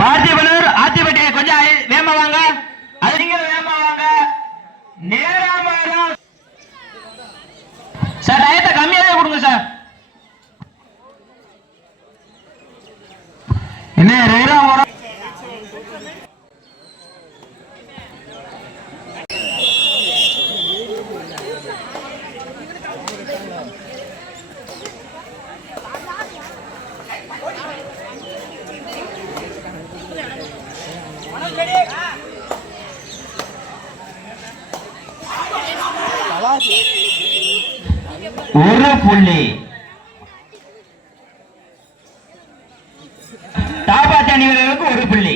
பார்த்திபனூர் ஆத்திப்பட்டி கொஞ்சம் வேகமா வாங்க. அது நீங்க வேகமா வாங்க. நேராம சார் டயத்தை கம்மியாவே கொடுங்க சார். என்ன நேரம் வரும்? ஒரு புள்ளி தாபாத்தி அணிவர்களுக்கு ஒரு புள்ளி.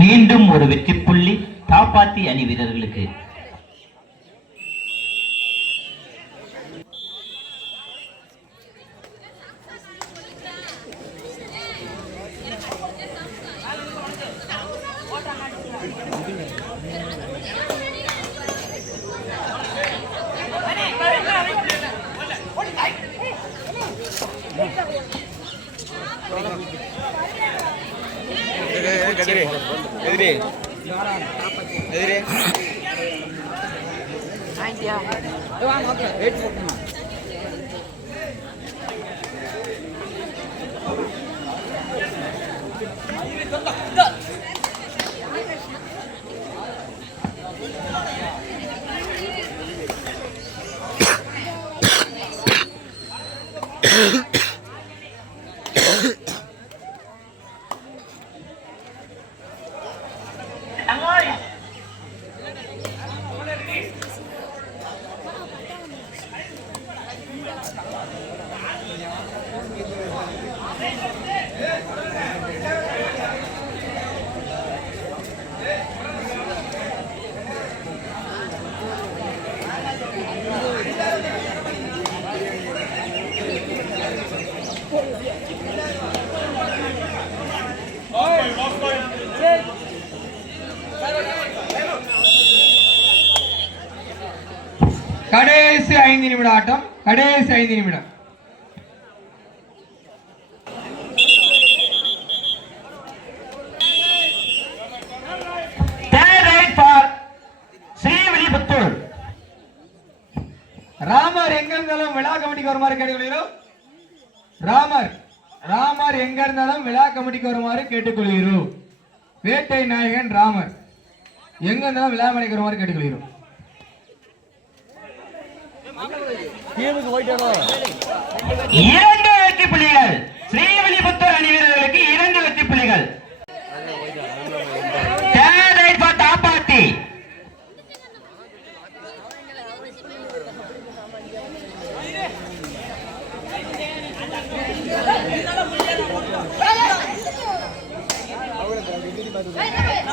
மீண்டும் ஒரு வெற்றி புள்ளி தாப்பாத்தி அணி வீரர்களுக்கு. கடைசி 5 நிமிட ஆட்டம். கடைசி 5 நிமிடம். ராமர் எங்க இருந்தாலும் விழா கமிட்டிக்கு வருமாறு கேட்டுக்கொள்கிறோம். ராமர் எங்க இருந்தாலும் விழா கமிட்டிக்கு வருமாறு கேட்டுக்கொள்கிறோம். வேட்டை நாயகன் ராமர் எங்க இருந்தாலும் விழா கமிட்டிக்கு வருமாறு கேட்டுக்கொள்கிறோம். இரண்டு வெற்றி புள்ளிகள் ஸ்ரீவில்லிபுத்தூர் அணி வீரர்களுக்கு. 2 வெற்றி புள்ளிகள். தாப்பாத்தி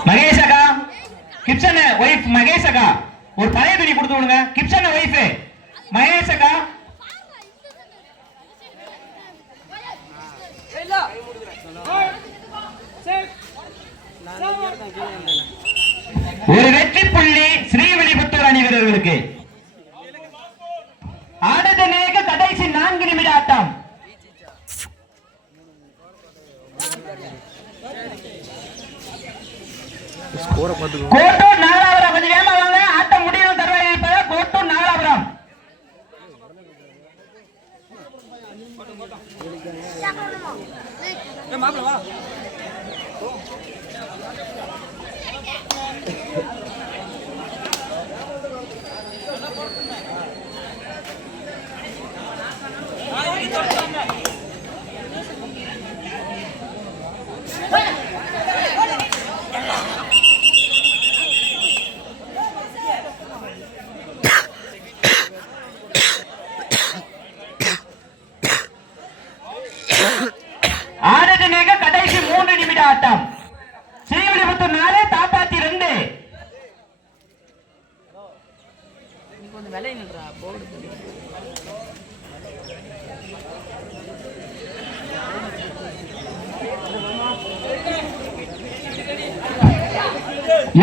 மகேஷ் அக்கா, கிப்சன் வைஃப் மகேஷ் அக்கா ஒரு பழைய துணி கொடுத்து விடுங்க. கிப்சன் வைஃப் மகேஷ் அக்கா. ஒரு வெற்றி புள்ளி ஸ்ரீவில்லிபுத்தூர் அணி வீரர்களுக்கு. அடுத்த நேர கடைசி 4 நிமிட ஆட்டம். கோட்டூர் நாகலாபுரம் கொஞ்சம் வேகமா வாங்க. ஆட்டம் முடியும் தருவாய் இருப்பதா. கோட்டூர் நாகலாபுரம் ஆனந்தநேக கடைசி 3 நிமிட ஆட்டம். ஸ்ரீவில்லிபுத்தூர் 4 தாப்பாத்தி 2.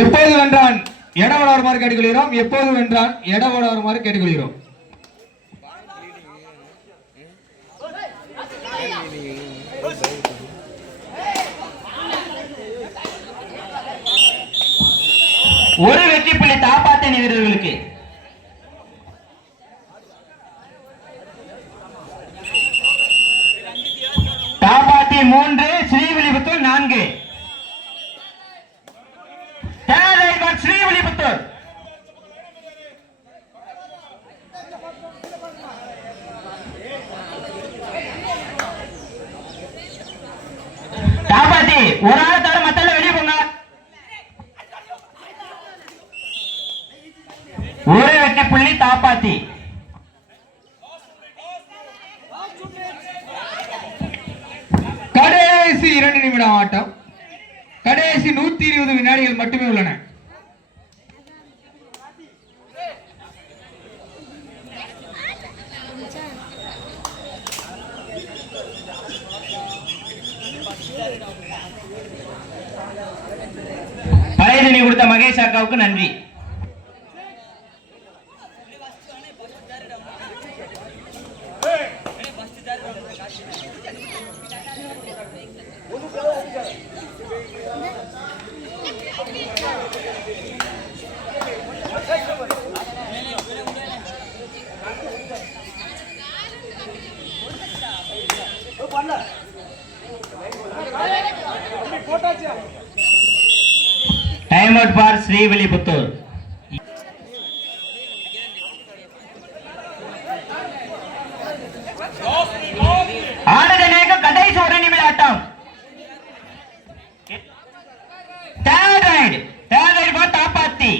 எப்போது வென்றான் இடம் வருமாறு கேட்டுக்கொள்கிறோம். எப்போது வென்றான் இடம் வருமாறு கேட்டுக்கொள்கிறோம். ஒரு வெற்றி புள்ளி தாப்பாத்தணி வீரர்களுக்கு. தாப்பாத்தி 3 ஸ்ரீவில்லிபுத்தூர் 4. ஸ்ரீவில்லிபுத்தூர் தாப்பாத்தி ஒரு ஆள் தவிர மத்தல வெளியே போங்க. ஒரு வெற்றி புள்ளி தாப்பாத்தி. கடைசி 2 நிமிடம் ஆட்டம். கடைசி 120 வினாடிகள் மட்டுமே உள்ளன. பழையதனி கொடுத்த மகேஷ் அக்காவுக்கு நன்றி. Time out for Srivilliputhur. ஆனந்தநேக கடைசி 1 நிமிட ஆட்டம். Third ride for Thappathi.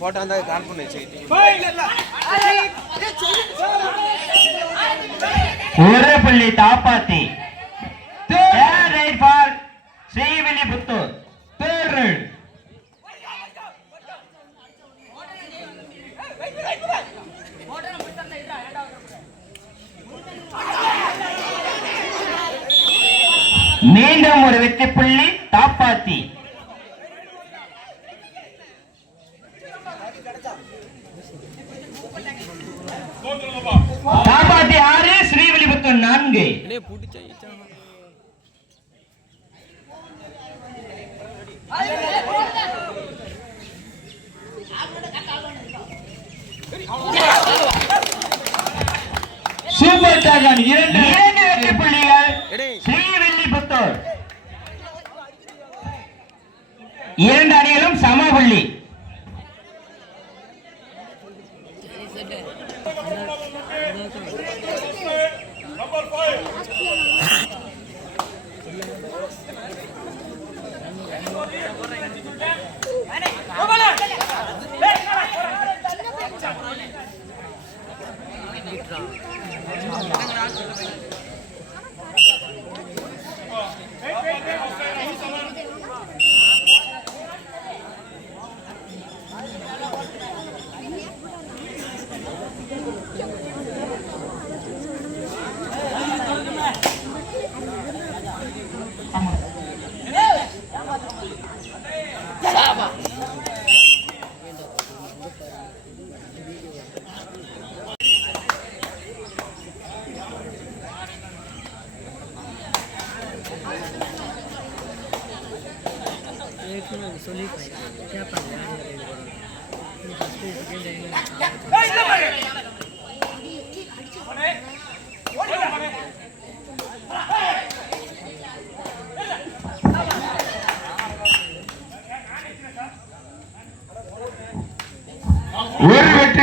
Photo வந்தா கால் பண்ணு. ஒரு புள்ளி Thappathi. Third ride for Srivilliputhur. Third ride. மீண்டும் ஒரு வெற்றி புள்ளி தாப்பாத்தி. தாப்பாத்தி 6 ஸ்ரீவில்லிபுத்தூர் 4. சூப்பர் டாகன் 2 வெற்றி புள்ளிகள் ஸ்ரீவில்லிபுத்தூர். 2 அணிகளும் சம புள்ளி. ஒரு வெற்றி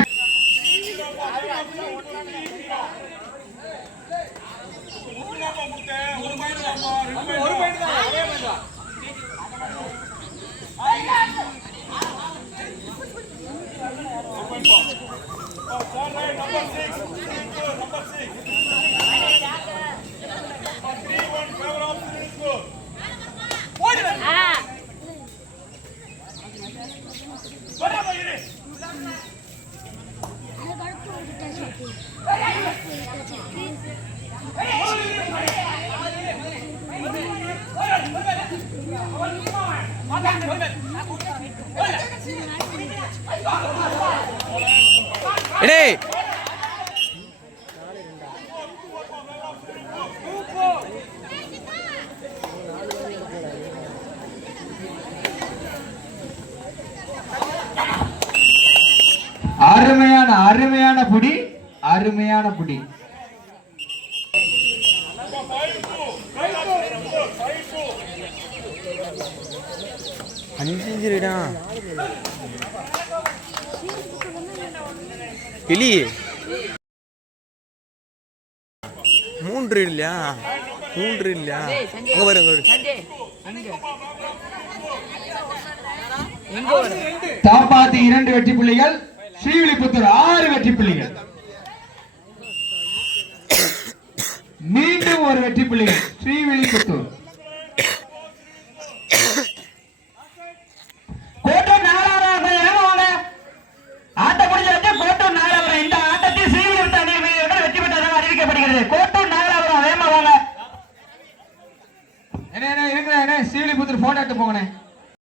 டேய் அருமையான அருமையான புடி, அருமையான புடி. அஞ்சுடா எலி 3 இல்லையா 3 இல்லையா அங்க பாருங்க தாப்பாத்தி 2 வெற்றி புள்ளிகள், ஸ்ரீவில்லிபுத்தூர் 6 வெற்றி புள்ளிகள். மீண்டும் ஒரு வெற்றி புள்ளிகள் ஸ்ரீவில்லிபுத்தூர். கோட்டூர் நாகலாபுரம் ஏமாவாங்க. ஆட்டம் முடிஞ்சிருக்கு. கோட்டூர் நாகலாபுரம் இந்த ஆட்டத்தில் ஸ்ரீவில்லிபுத்தூர் அணியினர் வெற்றி பெற்றதாக அறிவிக்கப்படுகிறது. கோட்டூர் நாகலாபுரம் ஏமாவாங்க. என்ன இருக்கிற ஸ்ரீவில்லிபுத்தூர் போட்டோ எடுத்து போங்கண்ணே.